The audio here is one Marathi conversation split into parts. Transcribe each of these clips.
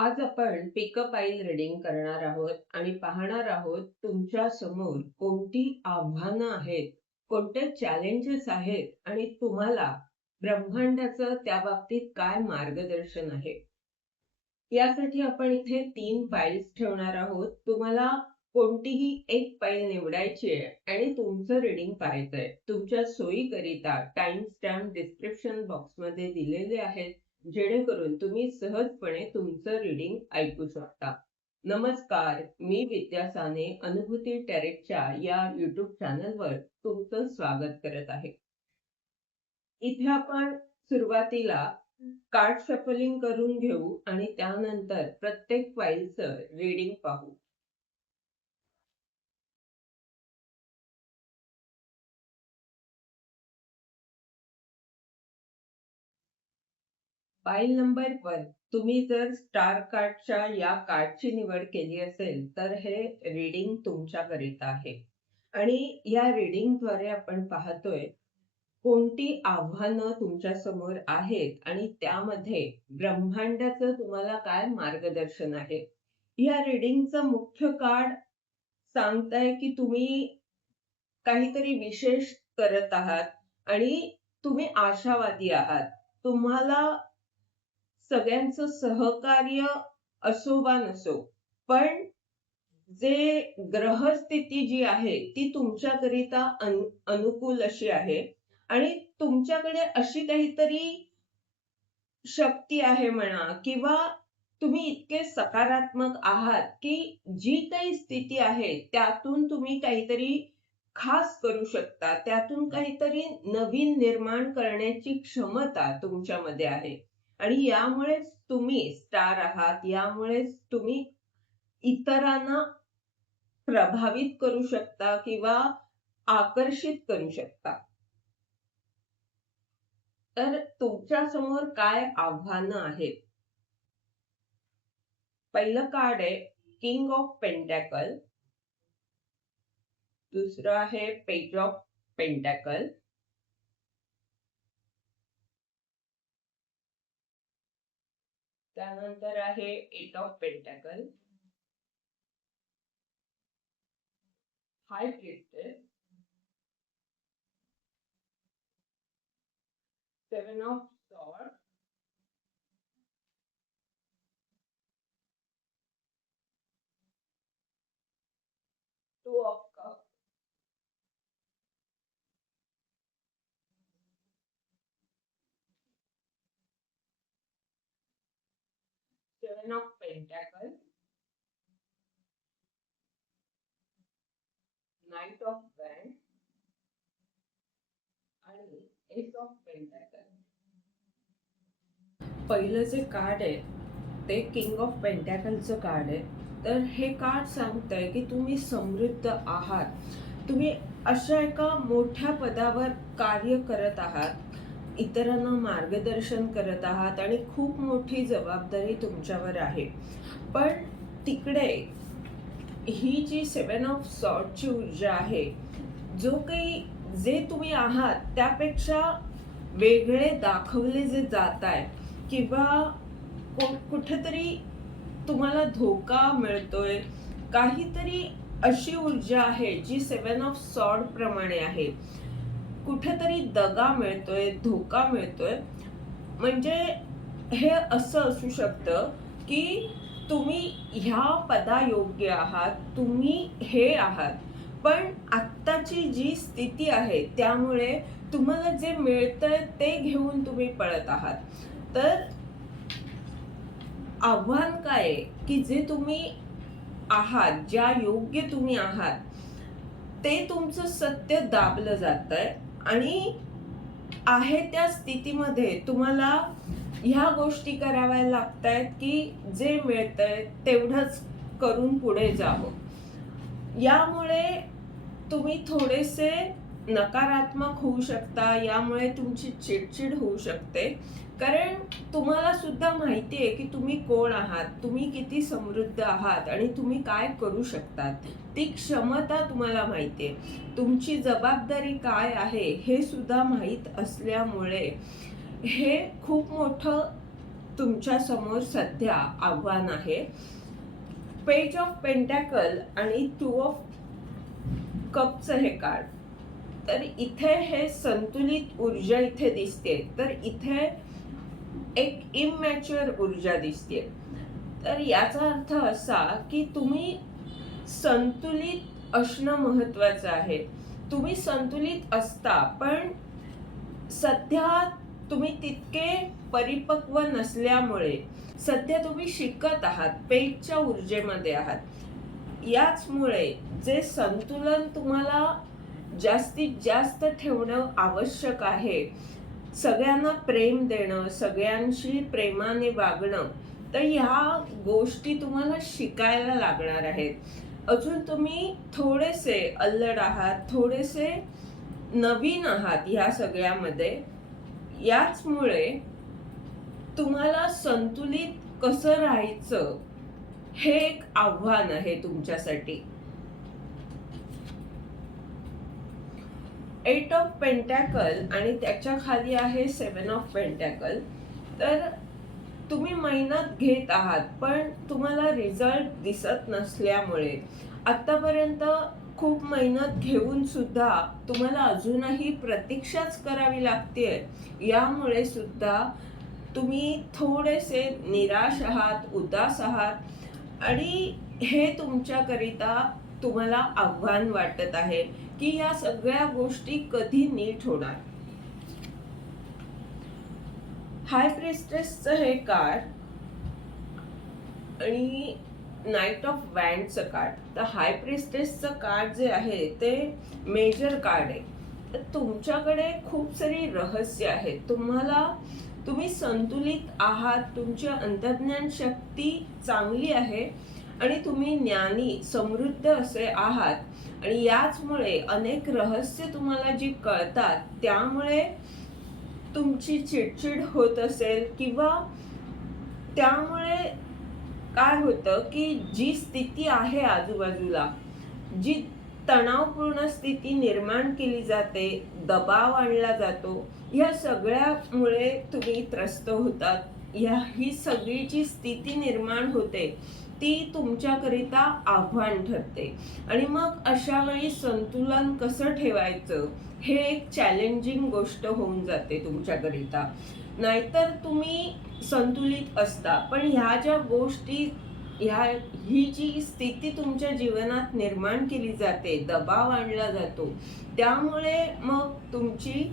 आज आपण पिकअप आईल रीडिंग करणार आहोत आणि पाहणार आहोत तुमच्या समोर कोणती आव्हानं आहेत, कोणते चॅलेंजेस आहेत आणि तुम्हाला ब्रह्मांडाचं त्या बाबतीत काय मार्गदर्शन आहे. यासाठी आपण इथे 3 फाइल्स ठेवणार आहोत. तुम्हाला कोणतीही एक फाईल निवडायची आहे आणि तुमचं रीडिंग पाहायचंय. तुमच्या सोयीकरिता टाइम स्टॅम्प डिस्क्रिप्शन बॉक्समध्ये दिलेले आहेत, जेणेकरून तुम्ही सहजपणे तुमचं रीडिंग ऐकू शकता. नमस्कार, मी विद्या साने अनुभूती टॅरेटच्या या YouTube चॅनलवर तुमचं स्वागत करत आहे. इथे आपण सुरुवातीला कार्ड शफलिंग करून घेऊ आणि त्यानंतर प्रत्येक फाईलचं रीडिंग पाहू. File number 1. तुम्ही जर स्टार कार्डच्या या कार्डची निवड केली असेल तर हे रीडिंग तुमच्याकरिता आहे. आणि या रीडिंगद्वारे आपण पाहतोय कोणती आव्हानं तुमच्या समोर आहेत आणि त्यामध्ये ब्रह्मांडाचं तुम्हाला काय मार्गदर्शन आहे. या रीडिंगचं मुख्य कार्ड सांगताय की तुम्ही काहीतरी विशेष करत आहात आणि तुम्ही आशावादी आहात. तुम्हाला सगळ्यांचं सहकार्य असो वा नसो, पण जे ग्रहस्थिती जी आहे ती तुमच्याकरिता अनुकूल अशी आहे आणि तुमच्याकडे अशी काहीतरी शक्ती आहे म्हणा किंवा तुम्ही इतके सकारात्मक आहात की जी काही स्थिती आहे त्यातून तुम्ही काहीतरी खास करू शकता, त्यातून काहीतरी नवीन निर्माण करण्याची क्षमता तुमच्यामध्ये आहे. आणि यामुळेच तुम्ही स्टार आहात, यामुळेच तुम्ही इतरांना प्रभावित करू शकता किंवा आकर्षित करू शकता. तर तुमच्या समोर काय आव्हानं आहेत. पहिलं कार्ड आहे किंग ऑफ पेंटॅकल, दुसरं आहे पेज ऑफ पेंटॅकल, त्यानंतर आहे eight of pentacle, high priestess, 7 of sword, two of cup, seven of pentacle, knight of wand आणि एस ऑफ पेंटॅकल. पहिलं जे कार्ड आहे ते किंग ऑफ पेंटॅकलचं कार्ड आहे. तर हे कार्ड सांगतंय की तुम्ही समृद्ध आहात, तुम्ही अशा एका मोठ्या पदावर कार्य करत आहात, इतरांना मार्गदर्शन करत आहात आणि खूप मोठी जबाबदारी तुमच्यावर आहे. पण तिकडे ही जी 7 ऑफ सॉर्डची ऊर्जा आहे, जो काही जे तुम्ही आहात त्यापेक्षा वेगळे दाखवले जे जात आहे किंवा कुठेतरी तुम्हाला धोका मिळतोय, काहीतरी अशी ऊर्जा आहे जी 7 ऑफ सॉर्ड प्रमाणे आहे. कुठेतरी दगा मिळतोय, धोका मिळतोय. म्हणजे हे असं असू शकतं की तुम्ही ह्या पदायोग्य आहात, तुम्ही हे आहात, पण आत्ताची जी स्थिती आहे त्यामुळे तुम्हाला जे मिळतंय ते घेऊन तुम्ही पळत आहात. तर आव्हान काय आहे की जे तुम्ही आहात, ज्या योग्य तुम्ही आहात, ते तुमचं सत्य दाबलं जातंय आणि आहे त्या स्थितीमध्ये तुम्हाला ह्या गोष्टी कराव्या लागतायत की जे मिळतंय तेवढंच करून पुढे जावं. यामुळे तुम्ही थोडेसे नकारात्मक होऊ शकता, यामुळे तुमची चिडचिड होऊ शकते. कारण तुम्हाला सुद्धा माहिती आहे की तुम्ही कोण आहात, तुम्ही किती समृद्ध आहात आणि तुम्ही काय करू शकतात. ती क्षमता तुम्हाला माहिती आहे. तुमची जबाबदारी काय आहे हे सुद्धा माहीत असल्यामुळे हे खूप मोठं तुमच्या समोर सध्या आव्हान आहे. पेज ऑफ पेंटॅकल आणि 2 ऑफ कपचं हे कार्ड. तर इथे हे संतुलित ऊर्जा इथे दिसते, तर इथे एक इमॅच्युअर ऊर्जा दिसते. तर याचा अर्थ असा की तुम्ही संतुलित असणं महत्वाचं आहे. तुम्ही संतुलित असता, पण सध्या तुम्ही तितके परिपक्व नसल्यामुळे सध्या तुम्ही शिकत आहात, पेजच्या ऊर्जेमध्ये आहात. याचमुळे जे संतुलन तुम्हाला जास्तीत जास्त ठेवणं आवश्यक आहे, सगळ्यांना प्रेम देणं, सगळ्यांशी प्रेमाने वागणं, तर ह्या गोष्टी तुम्हाला शिकायला लागणार आहेत. अजून तुम्ही थोडेसे अल्लड आहात, थोडेसे नवीन आहात ह्या सगळ्यामध्ये. याचमुळे तुम्हाला संतुलित कसं राहायचं हे एक आव्हान आहे तुमच्यासाठी. 8 ऑफ पेंटॅकल आणि त्याच्या खाली आहे 7 ऑफ पेंटॅकल. तर तुम्ही मेहनत घेत आहात, पण तुम्हाला रिझल्ट दिसत नसल्यामुळे आतापर्यंत खूप मेहनत घेऊन सुद्धा तुम्हाला अजूनही प्रतीक्षाच करावी लागते. यामुळे सुद्धा तुम्ही थोडेसे निराश आहात, उदास आहात आणि हे तुमच्याकरिता तुम्हाला आव्हान वाटत आहे की या सगळ्या गोष्टी कधी नीट होणार. हाय प्रिस्टेसचं हे कार्ड आणि नाईट ऑफ वँडचं कार्ड. तर हाय प्रिस्टेसचं कार्ड जे आहे ते मेजर कार्ड आहे. तर तुमच्याकडे खूप सारी रहस्य आहेत. तुम्ही संतुलित आहात, तुमची अंतर्ज्ञान शक्ती चांगली आहे आणि तुम्ही ज्ञानी समृद्ध असे आहात आणि याचमुळे अनेक रहस्य तुम्हाला जी कळतात, त्यामुळे तुमची चिडचिड होत असेल किंवा त्यामुळे काय होतं की जी स्थिती आहे आजूबाजूला, जी तणावपूर्ण स्थिती निर्माण केली जाते, दबाव आणला जातो, या सगळ्यामुळे तुम्ही त्रस्त होतात. ही सगळी जी स्थिती निर्माण होते ती तुमच्याकरिता आव्हान ठरते आणि मग अशा वेळी संतुलन कसं ठेवायचं हे एक चॅलेंजिंग गोष्ट होऊन जाते तुमच्याकरिता. नाहीतर तुम्ही संतुलित असता, पण ह्या ज्या गोष्टी, ही जी स्थिती तुमच्या जीवनात निर्माण केली जाते, दबाव आणला जातो, त्यामुळे मग तुमची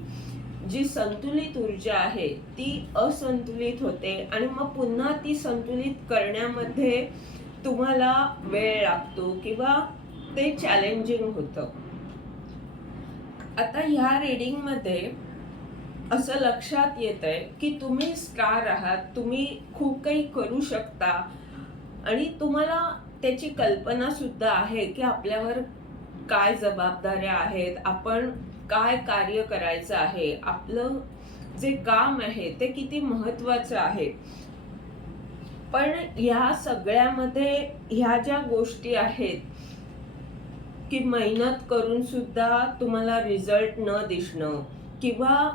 जी संतुलित ऊर्जा आहे ती असंतुलित होते आणि मग पुन्हा ती संतुलित करण्यामध्ये तुम्हाला वेळ लागतो किंवा ते चॅलेंजिंग होतं. आता ह्या रीडिंगमध्ये असं लक्षात येतंय की तुम्ही स्टार आहात, तुम्ही खूप काही करू शकता आणि तुम्हाला त्याची कल्पना सुद्धा आहे की आपल्यावर काय जबाबदाऱ्या आहेत, आपण काय कार्य करायचं आहे, आपलं जे काम आहे ते किती महत्वाचं आहे. पण ह्या सगळ्यामध्ये ह्या ज्या गोष्टी आहेत की मेहनत करून सुद्धा तुम्हाला रिझल्ट न दिसणं किंवा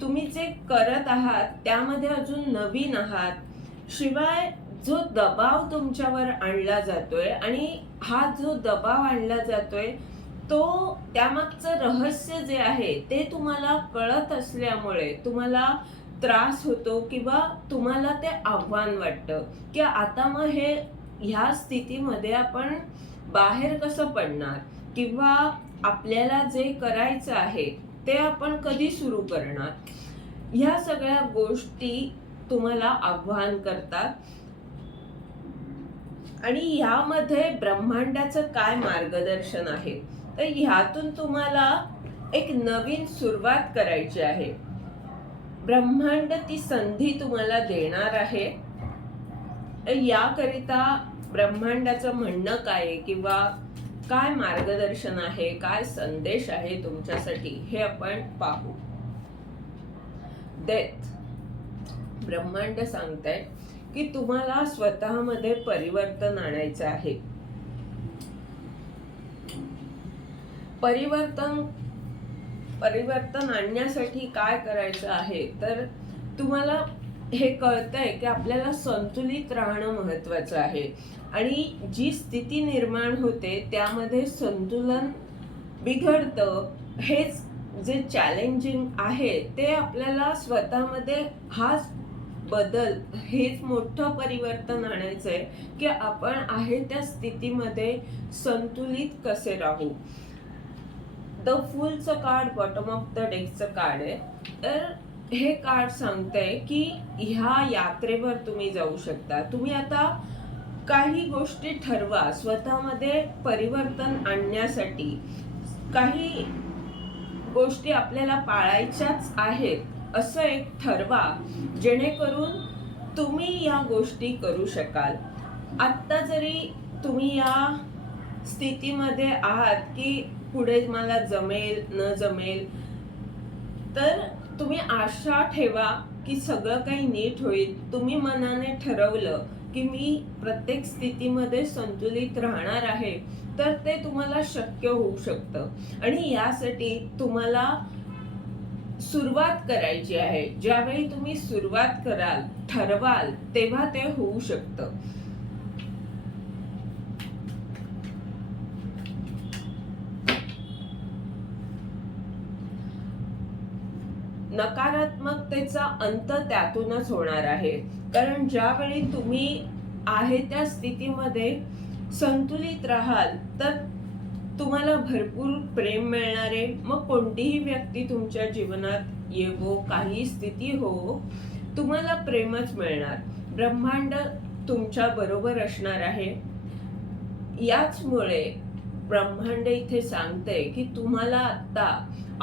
तुम्ही जे करत आहात त्यामध्ये अजून नवीन आहात, शिवाय जो दबाव तुमच्यावर आणला जातोय आणि हा जो दबाव आणला जातोय तो त्यामागचं रहस्य जे आहे ते तुम्हाला कळत असल्यामुळे तुम्हाला त्रास होतो किंवा तुम्हाला ते आव्हान वाटतं की आता मग ह्या स्थितीमध्ये आपण बाहेर कसं पडणार किंवा आपल्याला जे करायचं आहे ते आपण कधी सुरू करणार. ह्या सगळ्या गोष्टी तुम्हाला आव्हान करतात आणि ह्यामध्ये ब्रह्मांडाचं काय मार्गदर्शन आहे, तर ह्यातून तुम्हाला एक नवीन सुरुवात करायची आहे. ब्रह्मांड ती संधी तुम्हाला देणार आहे. याकरिता ब्रह्मांडाचं म्हणणं काय आहे किंवा काय मार्गदर्शन आहे, काय संदेश आहे तुमच्यासाठी हे आपण पाहू. डेथ. ब्रह्मांड सांगताय की तुम्हाला स्वतःमध्ये परिवर्तन आणायचं आहे. परिवर्तन परिवर्तन आणण्यासाठी काय करायचं आहे, तर तुम्हाला हे कळतंय की आपल्याला संतुलित राहणं महत्वाचं आहे आणि जी स्थिती निर्माण होते त्यामध्ये संतुलन बिघडतं. हेच जे चॅलेंजिंग आहे ते आपल्याला स्वतःमध्ये हाच बदल, हेच मोठं परिवर्तन आणायचंय की आपण आहे त्या स्थितीमध्ये संतुलित कसे राहू. द फुलचं कार्ड बॉटम ऑफ द डेकचं कार्ड आहे. तर हे कार्ड सांगतंय की ह्या यात्रेवर तुम्ही जाऊ शकता. तुम्ही आता काही गोष्टी ठरवा स्वतःमध्ये परिवर्तन आणण्यासाठी. काही गोष्टी आपल्याला पाळायच्याच आहेत असं एक ठरवा, जेणेकरून तुम्ही या गोष्टी करू शकाल. आत्ता जरी तुम्ही या स्थितीमध्ये आहात की पुढे मला जमेल न जमेल, तर तुम्ही आशा ठेवा की सगळं काही नीट होईल. तुम्ही मनाने ठरवलं की मी प्रत्येक स्थितीमध्ये संतुलित राहणार आहे, तर ते तुम्हाला शक्य होऊ शकतं. आणि यासाठी तुम्हाला सुरुवात करायची आहे. ज्यावेळी तुम्ही सुरुवात कराल, ठरवाल, तेव्हा ते होऊ शकतं. नकारात्मकतेचा अंत त्यातूनच होणार आहे. कारण ज्यावेळी तुम्ही आहे त्या स्थितीमध्ये संतुलित राहाल, तर तुम्हाला भरपूर प्रेम मिळणार आहे. मग कोणतीही व्यक्ती तुमच्या जीवनात येवो, काही स्थिती हो, तुम्हाला प्रेमच मिळणार. ब्रह्मांड तुमच्या बरोबर असणार आहे. याचमुळे ब्रह्मांड इथे सांगते की तुम्हाला आता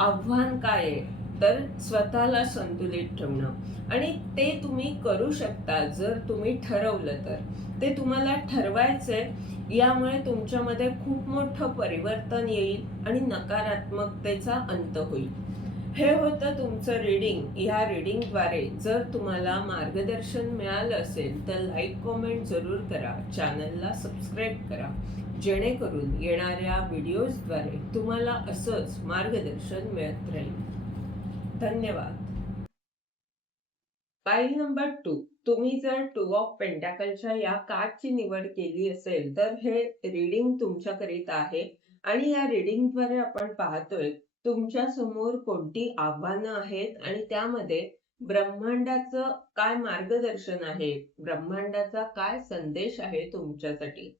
आव्हान काय आहे, तर स्वतःला संतुलित ठेवणं. आणि ते तुम्ही करू शकता जर तुम्ही ठरवलं तर. ते तुम्हाला ठरवायचंय. यामुळे तुमच्यामध्ये खूप मोठं परिवर्तन येईल आणि नकारात्मकतेचा अंत होईल. हे होतं तुमचं रीडिंग. या रीडिंगद्वारे जर तुम्हाला मार्गदर्शन मिळालं असेल तर लाईक कमेंट जरूर करा, चॅनलला सबस्क्राईब करा, जेणेकरून येणाऱ्या व्हिडिओजद्वारे तुम्हाला असंच मार्गदर्शन मिळत राहील. धन्यवाद. पाईल नंबर 2. तुम्ही जर 2 ऑफ पेंटॅकलच्या या कार्डची निवड केली असेल तर हे रीडिंग तुमच्याकरिता आहे. आणि या रीडिंगद्वारे आपण पाहतोय तुमच्या समोर कोणती आव्हानं आहेत आणि त्यामध्ये ब्रह्मांडाचं काय मार्गदर्शन आहे, ब्रह्मांडाचा काय संदेश आहे तुमच्यासाठी.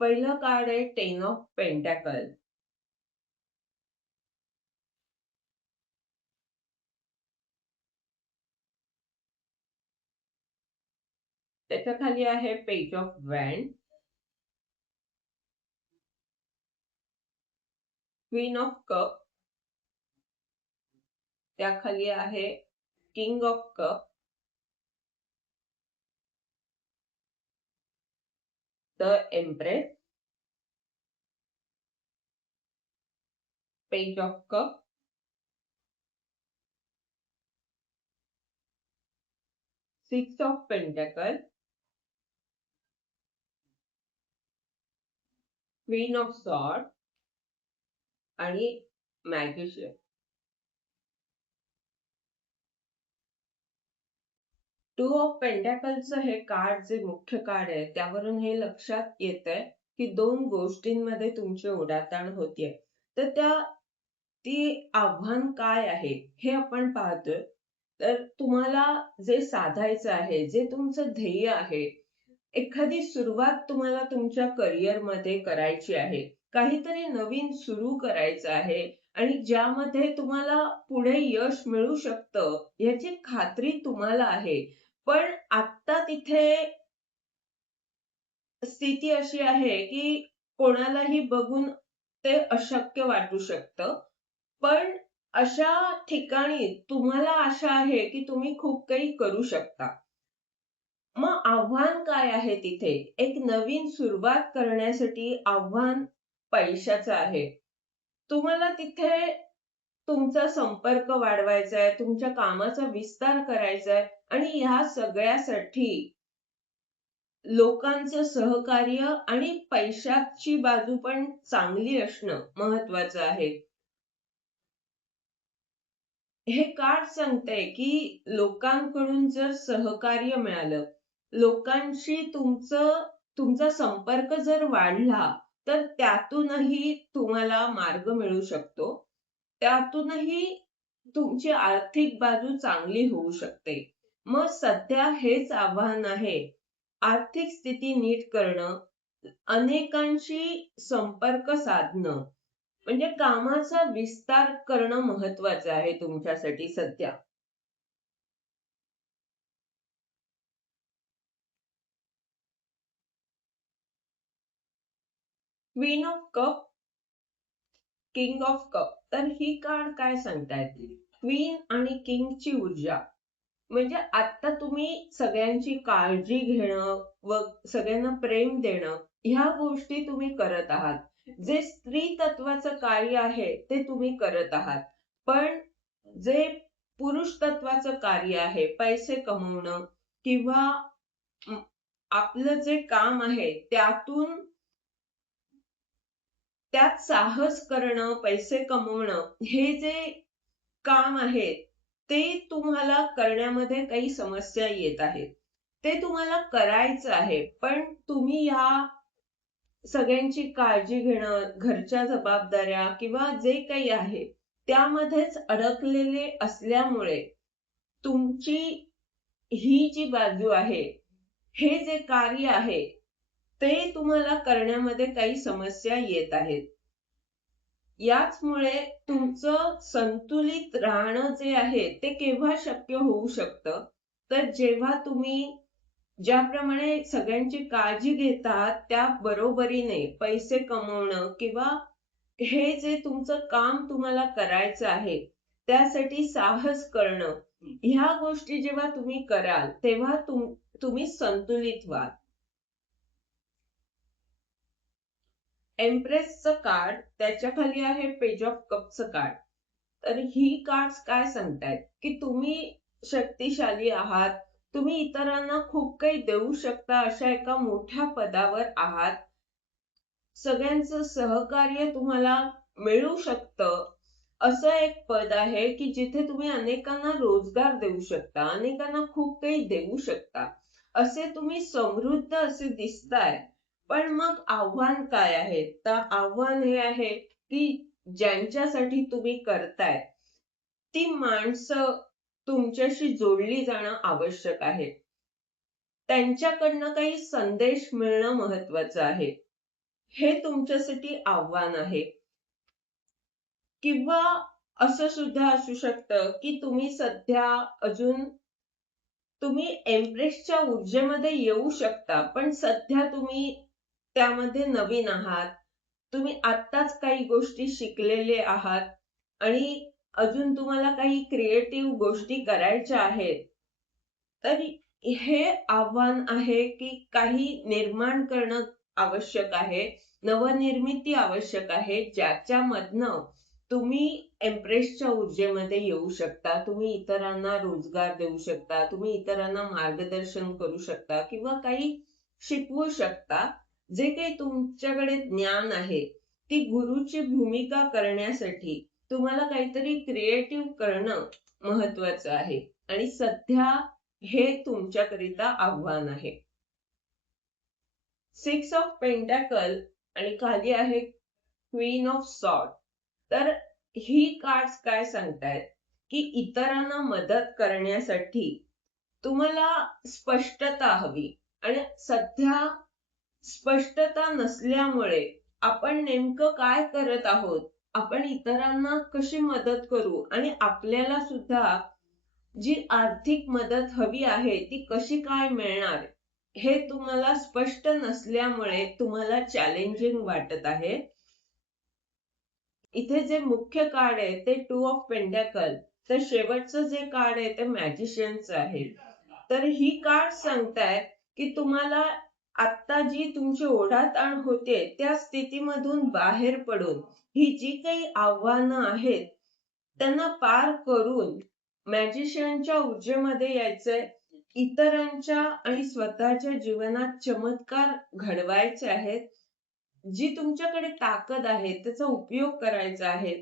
पहिलं कार्ड आहे 10 ऑफ पेंटॅकल. त्याच्या खाली आहे page of wand, queen of cup, त्याखाली आहे king of cup, the empress, page of cup, 6 of pentacle, queen of sword आणि मॅजिशियन. 2 ऑफ पेंटॅकलचं हे कार्ड जे मुख्य कार्ड आहे त्यावरून हे लक्षात येतंय की दोन गोष्टींमध्ये तुमची ओढाताण होतीये. तर ती आव्हान काय आहे हे आपण पाहतोय. तर तुम्हाला जे साधायचं आहे, जे तुमचं ध्येय आहे, एखादी सुरुवात तुम्हाला तुमच्या करिअरमध्ये करायची आहे. काहीतरी नवीन सुरू करायचं आहे आणि ज्यामध्ये तुम्हाला पुढे यश मिळू शकतं याची खात्री तुम्हाला आहे. पण आत्ता तिथे स्थिती अशी आहे की कोणालाही बघून ते अशक्य वाटू शकतं. पण अशा ठिकाणी तुम्हाला आशा आहे की तुम्ही खूप काही करू शकता. मग आव्हान काय आहे तिथे? एक नवीन सुरुवात करण्यासाठी आव्हान पैशाचं आहे. तुम्हाला तिथे तुमचा संपर्क वाढवायचा आहे, तुमच्या कामाचा विस्तार करायचा आहे आणि ह्या सगळ्यासाठी लोकांचं सहकार्य आणि पैशाची बाजू पण चांगली असणं महत्वाचं आहे. हे कार्ड सांगतंय की लोकांकडून जर सहकार्य मिळालं, लोकांशी तुमचा संपर्क जर वाढला, तर त्यातूनही तुम्हाला मार्ग मिळू शकतो. त्यातूनही तुमची आर्थिक बाजू चांगली होऊ शकते. मग सध्या हेच आव्हान आहे. आर्थिक स्थिती नीट करणं, अनेकांशी संपर्क साधणं, म्हणजे कामाचा विस्तार करणं महत्वाचं आहे तुमच्यासाठी सध्या. Queen of cup, king of cup. तर ही कार्ड काय सांगतायत? क्वीन आणि किंगची ऊर्जा. म्हणजे आता तुम्ही सगळ्यांची काळजी घेणं व सगळ्यांना प्रेम देणं, ह्या गोष्टी तुम्ही करत आहात. जे स्त्री तत्वाचं कार्य आहे ते तुम्ही करत आहात. पण जे पुरुष तत्वाचं कार्य आहे, पैसे कमवणं किंवा अं, आपलं जे काम आहे त्यात साहस करणं, पैसे कमवणं, हे जे काम आहे ते तुम्हाला करण्यामध्ये काही समस्या येत आहेत. ते तुम्हाला करायचं आहे. पण तुम्ही या सगळ्यांची काळजी घेणं, घरच्या जबाबदाऱ्या किंवा जे काही आहे त्यामध्येच अडकलेले असल्यामुळे तुमची ही जी बाजू आहे, हे जे कार्य आहे, ते तुम्हाला करण्यामध्ये काही समस्या येत आहेत. याचमुळे तुमचं संतुलित राहणं जे आहे ते केव्हा शक्य होऊ शकतं, तर जेव्हा तुम्ही ज्याप्रमाणे सगळ्यांची काळजी घेतात त्या बरोबरीने पैसे कमवणं किंवा हे जे तुमचं काम तुम्हाला करायचं आहे त्यासाठी साहस करणं, ह्या गोष्टी जेव्हा तुम्ही कराल तेव्हा तुम्ही संतुलित व्हाल. एम्प्रेसचं कार्ड, त्याच्या खाली आहे पेज ऑफ कपचं कार्ड. तर ही कार्ड्स काय सांगतायत की तुम्ही शक्तिशाली आहात, तुम्ही इतरांना खूप काही देऊ शकता अशा एका मोठ्या पदावर आहात. सगळ्यांचं सहकार्य तुम्हाला मिळू शकतं. असं एक पद आहे की जिथे तुम्ही अनेकांना रोजगार देऊ शकता, अनेकांना खूप काही देऊ शकता. असे तुम्ही समृद्ध असे दिसताय. पण मग आव्हान काय आहे? तर आव्हान हे आहे की ज्यांच्यासाठी तुम्ही करताय ती माणसं तुमच्याशी जोडली जाणं आवश्यक आहे. त्यांच्याकडनं काही संदेश मिळणं महत्वाचं आहे. हे तुमच्यासाठी आव्हान आहे. किंवा असं सुद्धा असू शकतं की तुम्ही सध्या अजून तुम्ही एम्प्रेसच्या ऊर्जेमध्ये येऊ शकता, पण सध्या तुम्ही त्यामध्ये नवीन आहात. तुम्ही आत्ताच काही गोष्टी शिकलेले आहात आणि अजून तुम्हाला काही क्रिएटिव्ह गोष्टी करायच्या आहेत. तर हे आव्हान आहे की काही निर्माण करणं आवश्यक आहे. नवनिर्मिती आवश्यक आहे, ज्याच्यामधनं तुम्ही एम्प्रेसच्या ऊर्जेमध्ये येऊ शकता. तुम्ही इतरांना रोजगार देऊ शकता. तुम्ही इतरांना मार्गदर्शन करू शकता किंवा काही शिकवू शकता. जे काही तुमच्याकडे ज्ञान आहे, ती गुरुची भूमिका करण्यासाठी तुम्हाला काहीतरी क्रिएटिव्ह करणं महत्वाचं आहे. आणि सध्या हे तुमच्याकरिता आव्हान आहे. सिक्स ऑफ पेंटॅकल आणि खाली आहे क्वीन ऑफ सॉर्ड. तर ही कार्ड्स काय सांगतायत की इतरांना मदत करण्यासाठी तुम्हाला स्पष्टता हवी. आणि सध्या स्पष्टता नसल्यामुळे आपण नेमकं काय करत आहोत, आपण इतरांना कशी मदत करू आणि आपल्याला सुद्धा जी आर्थिक मदत हवी आहे ती कशी काय मिळणार, हे तुम्हाला स्पष्ट नसल्यामुळे तुम्हाला चॅलेंजिंग वाटत आहे. इथे जे मुख्य कार्ड आहे ते टू ऑफ पेंटॅकल, तर शेवटचं जे कार्ड आहे ते मॅजिशियनचं आहे. तर ही कार्ड सांगतायत की तुम्हाला आता जी तुमची ओढाताण होते त्या स्थितीमधून बाहेर पडून ही जी काही आव्हानं आहेत त्यांना पार करून मॅजिशियनच्या ऊर्जेमध्ये यायचंय. इतरांच्या आणि स्वतःच्या जीवनात चमत्कार घडवायचे आहेत. जी तुमच्याकडे ताकद आहे त्याचा उपयोग करायचा आहे.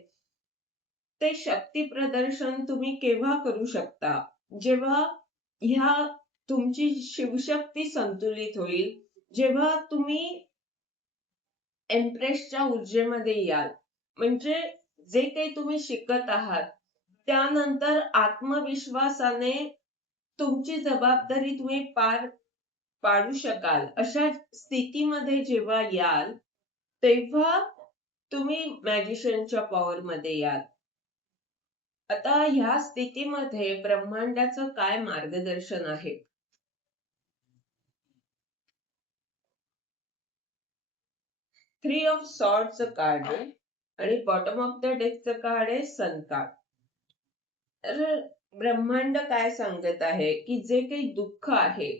ते शक्ती प्रदर्शन तुम्ही केव्हा करू शकता? जेव्हा ह्या तुमची शिवशक्ती संतुलित होईल, जेव्हा तुम्ही एम्प्रेसच्या ऊर्जेमध्ये याल. म्हणजे जे काही तुम्ही शिकत आहात, त्यानंतर आत्मविश्वासाने तुमची जबाबदारी तुम्ही पार पाडू शकाल. अशा स्थितीमध्ये जेव्हा याल, तेव्हा तुम्ही मॅजिशियनच्या पॉवरमध्ये याल. आता ह्या स्थितीमध्ये ब्रह्मांडाचं काय मार्गदर्शन आहे? थ्री ऑफ सॉर्डचं कार्ड आहे आणि बॉटम ऑफ द डेकचं कार्ड आहे सन कार्ड. तर ब्रह्मांड काय सांगत आहे की जे काही दुःख आहे,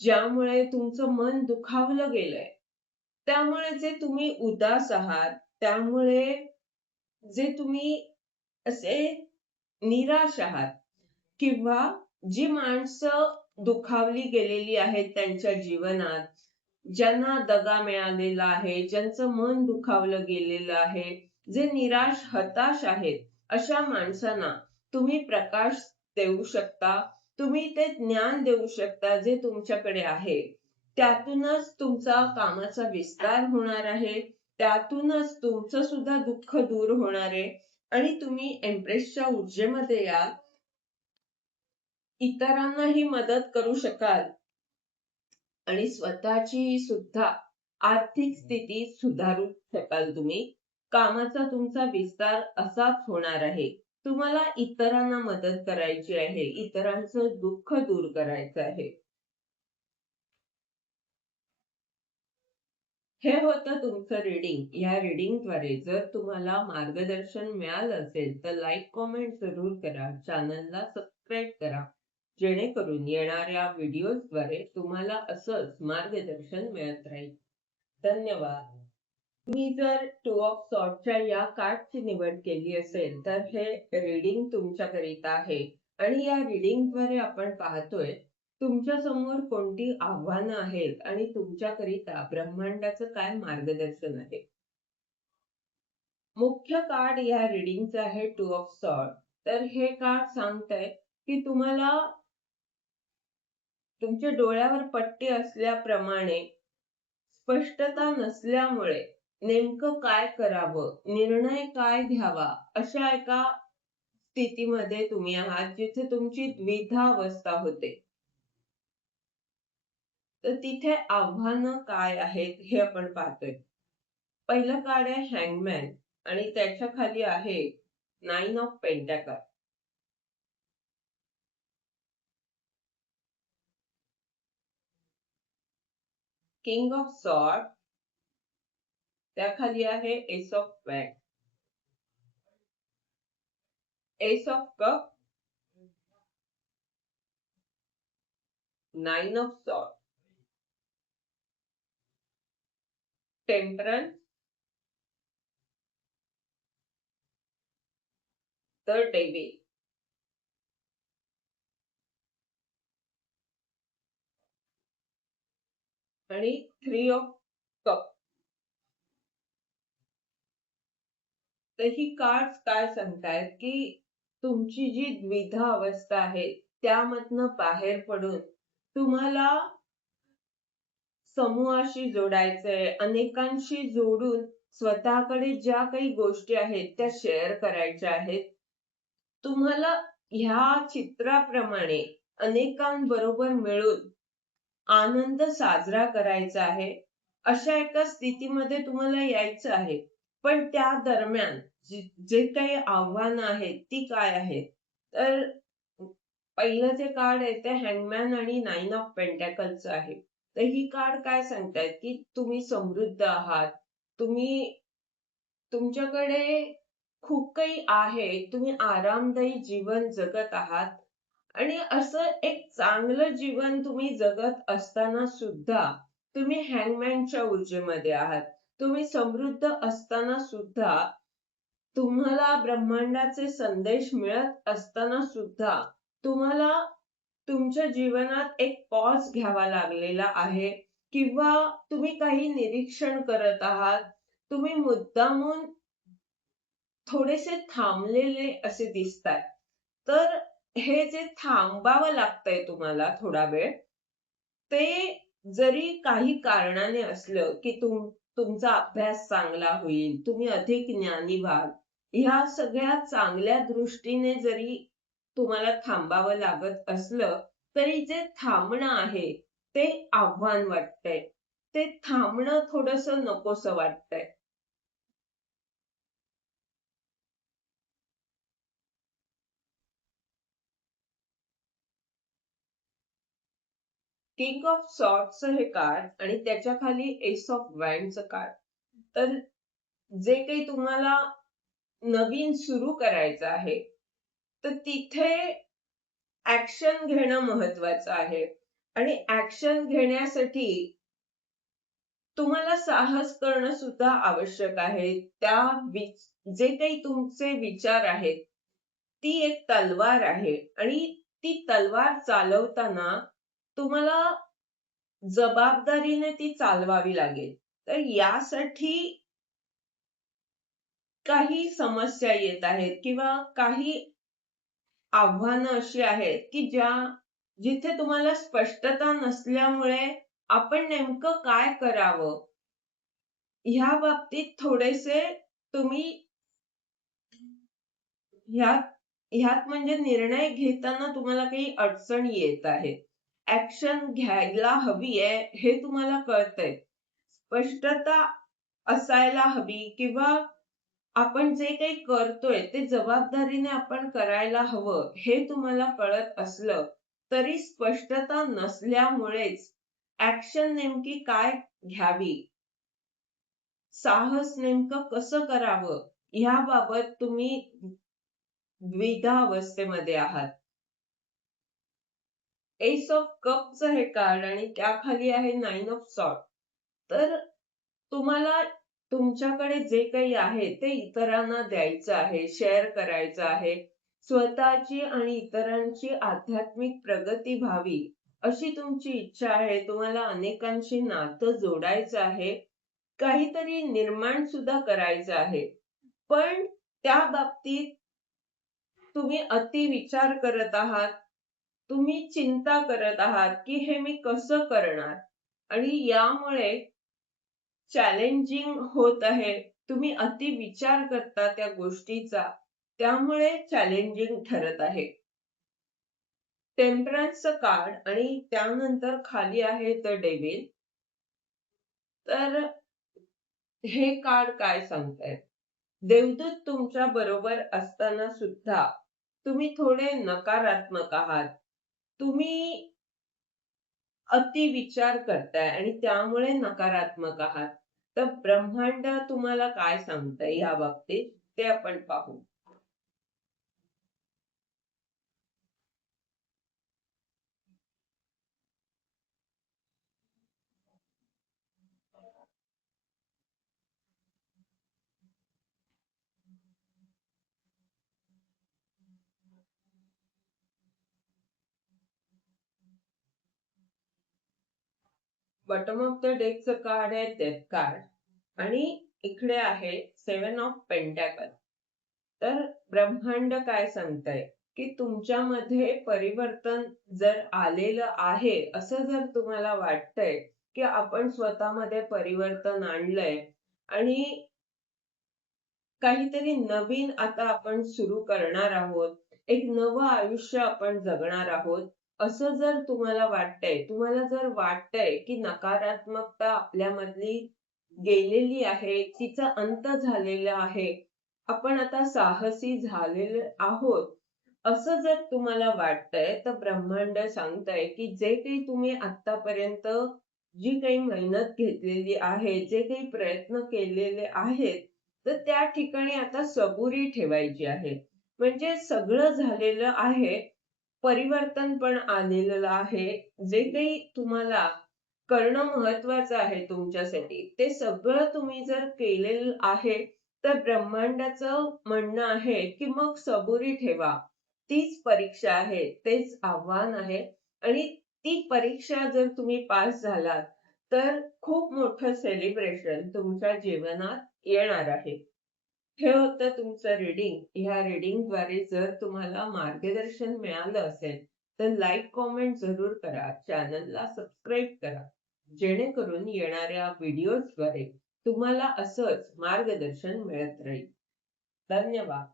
ज्यामुळे तुमचं मन दुखावलं गेलंय, त्यामुळे जे तुम्ही उदास आहात, त्यामुळे जे तुम्ही असे निराश आहात, किंवा जी माणसं दुखावली गेलेली आहेत त्यांच्या जीवनात, ज्यांना दगा मिळालेला आहे, ज्यांचं मन दुखावलं गेलेलं आहे, जे निराश हताश आहेत, अशा माणसांना तुम्ही प्रकाश देऊ शकता. तुम्ही ते ज्ञान देऊ शकता जे तुमच्याकडे आहे. त्यातूनच तुमचा कामाचा विस्तार होणार आहे. त्यातूनच तुमचं सुद्धा दुःख दूर होणार आहे आणि तुम्ही एम्प्रेसच्या ऊर्जेमध्ये या. इतरांनाही मदत करू शकाल आणि स्वतःची सुद्धा आर्थिक स्थिती सुधारू शकाल तुम्ही. कामाचा तुमचा विस्तार असाच होणार आहे. तुम्हाला इतरांना मदत करायची आहे, इतरांचं दुःख दूर करायचं आहे. हे होतं तुमचं रीडिंग. या रीडिंगद्वारे जर तुम्हाला मार्गदर्शन मिळालं असेल तर लाईक कॉमेंट जरूर करा, चॅनलला सबस्क्राईब करा, जेणेकरून येणाऱ्या व्हिडिओद्वारे तुम्हाला असंच मार्गदर्शन मिळत राहील. धन्यवाद. तुम्ही जर टू ऑफ सॉर्डच्या या कार्डची निवड केली असेल तर हे रीडिंग तुमच्याकरिता आहे आणि या रीडिंगद्वारे आपण पाहतोय तुमच्या समोर कोणती आव्हानं आहेत आणि तुमच्याकरिता ब्रह्मांडाचं काय मार्गदर्शन आहे. मुख्य कार्ड या रीडिंगचं आहे टू ऑफ सॉर्ड. तर हे कार्ड सांगतंय की तुम्हाला तुमच्या डोळ्यावर पट्टी असल्याप्रमाणे स्पष्टता नसल्यामुळे नेमकं काय करावं, निर्णय काय घ्यावा, अशा एका स्थितीमध्ये तुम्ही आहात जिथे तुमची द्विधावस्था होते. तर तिथे आव्हानं काय आहेत हे आपण पाहतोय. पहिलं कार्ड आहे हँगमॅन आणि त्याच्या खाली आहे nine of pentacle. King of sword, त्याखाली आहे ace of wand. Ace of cup, nine of sword, temperance, the devil. आणि थ्री ऑफ कप. तर ही कार्ड्स काय सांगतायत की तुमची जी द्विधा अवस्था आहे त्यामधनं बाहेर पडून तुम्हाला समूहाशी जोडायचंय, अनेकांशी जोडून स्वतःकडे ज्या काही गोष्टी आहेत त्या शेअर करायच्या आहेत. तुम्हाला ह्या चित्राप्रमाणे अनेकांबरोबर मिळून आनंद साजरा करायचा आहे. अशा एका स्थितीमध्ये तुम्हाला यायचं आहे. पण त्या दरम्यान जे काही आव्हानं आहेत ती काय आहेत? तर पहिलं जे कार्ड आहे ते हँगमॅन आणि नाइन ऑफ पेंटॅकलचं आहे. तर ही कार्ड काय सांगतायत की तुम्ही समृद्ध आहात. तुम्ही तुमच्याकडे खूप काही आहे. तुम्ही आरामदायी जीवन जगत आहात आणि असं एक चांगलं जीवन तुम्ही जगत असताना सुद्धा तुम्ही हँगमॅनच्या ऊर्जेमध्ये आहात. तुम्ही समृद्ध असताना सुद्धा, तुम्हाला ब्रह्मांडाचे संदेश मिळत असताना सुद्धा तुम्हाला तुमच्या जीवनात एक पॉज घ्यावा लागलेला आहे किंवा तुम्ही काही निरीक्षण करत आहात. तुम्ही मुद्दामून थोडेसे थांबलेले असे दिसतात. तर हे जे थांबावं लागतंय तुम्हाला थोडा वेळ, ते जरी काही कारणाने असलं, की तुमचा अभ्यास चांगला होईल, तुम्ही अधिक ज्ञानी व्हाल, ह्या सगळ्या चांगल्या दृष्टीने जरी तुम्हाला थांबावं लागत असलं, तरी जे थांबणं आहे, ते आव्हान वाटतंय. ते थांबणं थोडंसं नकोसं वाटतंय. किंग ऑफ सॉर्ड्सचं हे कार्ड आणि त्याच्या खाली एस ऑफ वँडचं कार्ड. तर जे काही तुम्हाला नवीन सुरू करायचं आहे, तर तिथे ऍक्शन घेणं महत्वाचं आहे. आणि ऍक्शन घेण्यासाठी तुम्हाला साहस करणं सुद्धा आवश्यक आहे. जे काही तुमचे विचार आहेत, ती एक तलवार आहे आणि ती तलवार चालवताना तुम्हाला जबाबदारीने ती चालवावी लागेल. तर यासाठी काही समस्या येत आहेत किंवा काही आव्हानं अशी आहेत, की जिथे तुम्हाला स्पष्टता नसल्यामुळे आपण नेमकं काय करावं, ह्या बाबतीत थोडेसे तुम्ही ह्यात ह्यात म्हणजे निर्णय घेताना तुम्हाला काही अडचण येत आहे. ऍक्शन घ्यायला हवी आहे हे तुम्हाला कळतंय. स्पष्टता असायला हवी किंवा आपण जे काही करतोय ते जबाबदारीने आपण करायला हवं हे तुम्हाला कळत असलं तरी स्पष्टता नसल्यामुळेच ऍक्शन नेमकी काय घ्यावी, साहस नेमकं कसं करावं ह्याबाबत तुम्ही द्विधा अवस्थेमध्ये आहात. एस ऑफ कपचं हे कार्ड आणि त्याखाली आहे नाईन ऑफ सॉर्ड. तर तुम्हाला तुमच्याकडे जे काही आहे ते इतरांना द्यायचं आहे, शेअर करायचं आहे. स्वतःची आणि इतरांची आध्यात्मिक प्रगती व्हावी अशी तुमची इच्छा आहे. तुम्हाला अनेकांशी नातं जोडायचं आहे. काहीतरी निर्माण सुद्धा करायचं आहे. पण त्या बाबतीत तुम्ही अति विचार करत आहात. तुम्ही चिंता करत आहात, की हे मी कसं करणार? आणि यामुळे चॅलेंजिंग होत आहे. तुम्ही अति विचार करता त्या गोष्टीचा, त्यामुळे चॅलेंजिंग ठरत आहे. टेम्परन्सचं कार्ड आणि त्यानंतर खाली आहे द डेव्हिल. तर हे कार्ड काय सांगताय? देवदूत तुमच्या बरोबर असताना सुद्धा तुम्ही थोडे नकारात्मक आहात. तुम्ही अति विचार करताय आणि त्यामुळे नकारात्मक आहात. तर ब्रह्मांड तुम्हाला काय सांगतंय या बाबतीत ते आपण पाहू. बॉटम ऑफ द डेकचं कार्ड आहे डेथ कार्ड आणि इकडे आहे सेवन ऑफ पेंटॅकल. तर ब्रह्मांड काय सांगतंय, की तुमच्यामध्ये परिवर्तन जर आलेलं आहे, असं जर तुम्हाला वाटतंय, की आपण स्वतःमध्ये परिवर्तन आणलंय आणि काहीतरी नवीन आता आपण सुरू करणार आहोत. एक नवं आयुष्य आपण जगणार आहोत. असं जर तुम्हाला वाटतंय, तुम्हाला जर वाटतंय, की नकारात्मकता आपल्यामधली गेलेली आहे, तिचा अंत झालेला आहे. आपण आता साहसी झालेले आहोत. असं जर तुम्हाला वाटतंय, तर ब्रह्मांड सांगतंय, की जे काही तुम्ही आत्तापर्यंत जी काही मेहनत घेतलेली आहे, जे काही प्रयत्न केलेले आहेत, तर त्या ठिकाणी आता सबुरी ठेवायची आहे. म्हणजे सगळं झालेलं आहे, परिवर्तन पण आलेलं आहे. जे काही तुम्हाला करणं महत्वाचं आहे तुमच्यासाठी, ते सगळं तुम्ही जर केलेलं आहे, तर ब्रह्मांडाचं म्हणणं आहे, की मग सबुरी ठेवा. तीच परीक्षा आहे, तेच आव्हान आहे आणि ती परीक्षा जर तुम्ही पास झालात, तर खूप मोठं सेलिब्रेशन तुमच्या जीवनात येणार आहे. हे होतं तुमचं रीडिंग. ह्या रीडिंगद्वारे जर तुम्हाला मार्गदर्शन मिळालं असेल, तर लाईक, कॉमेंट जरूर करा. चॅनलला सबस्क्राईब करा. जेणेकरून येणाऱ्या व्हिडिओजद्वारे तुम्हाला असंच मार्गदर्शन मिळत राहील. धन्यवाद.